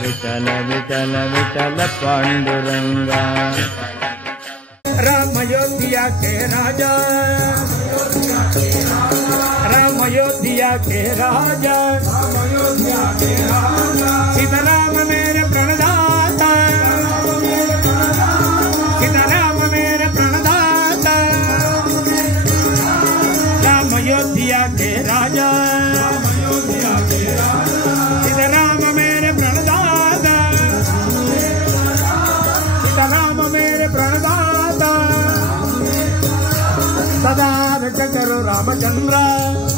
विठल विठल विठल पांडुरंगा। राम अयोध्या के राजा, राम अयोध्या के राजा, सीताराम मेरे प्रणदाता, सीताराम मेरे प्रणदाता। राम अयोध्या के राजा, सीताराम मेरे प्रणदाता, सीताराम मेरे प्रणदाता। सदा रक्षा करो रामचंद्र।